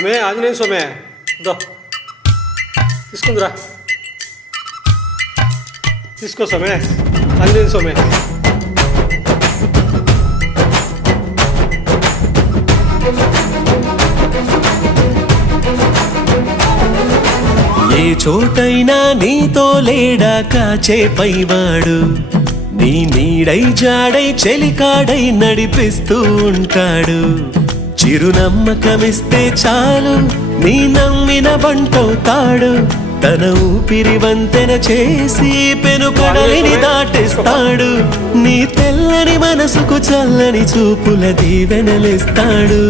సోమే ఆంజనేయ సోమే దో తీసుకుందిరా తీసుకో సోమే ఆంజనేయ సోమే ఏ చోటైనా నీతో లేడా కాచే పైవాడు నీ నీడై జాడై చెలికాడై నడిపిస్తూ ఉంటాడు చిరునమ్మకమిస్తే చాలు నీ నమ్మిన బంటవుతాడు తన ఊపిరి వంతెన చేసి పెనుకడలిని దాటేస్తాడు నీ తెల్లని మనసుకు చల్లని చూపుల దీవెనలిస్తాడు